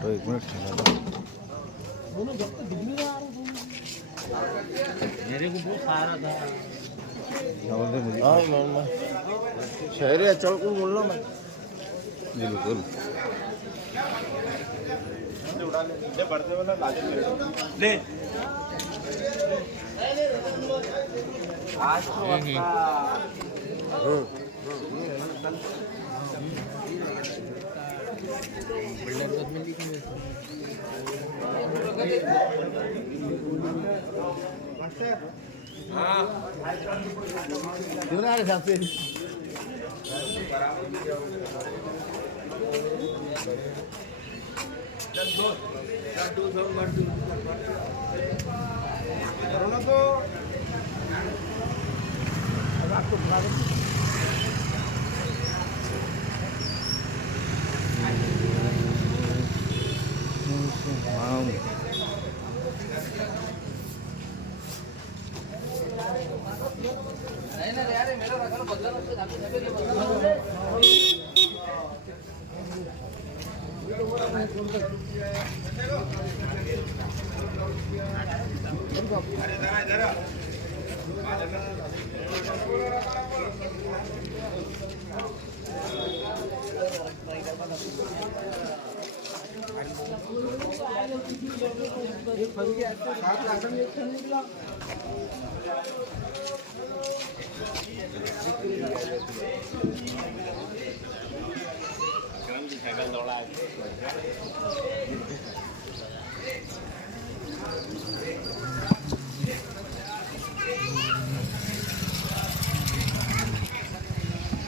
तो 1 मिनट मेरे को बहुत सारा था। शहरी अचल को बोल रहा मैं बिल्कुल ले आज तो क्यों ना साहब से करो तो अब आपको बुला दो। नहीं ना यार मेरा रखा बदला से साइकिल दौड़ा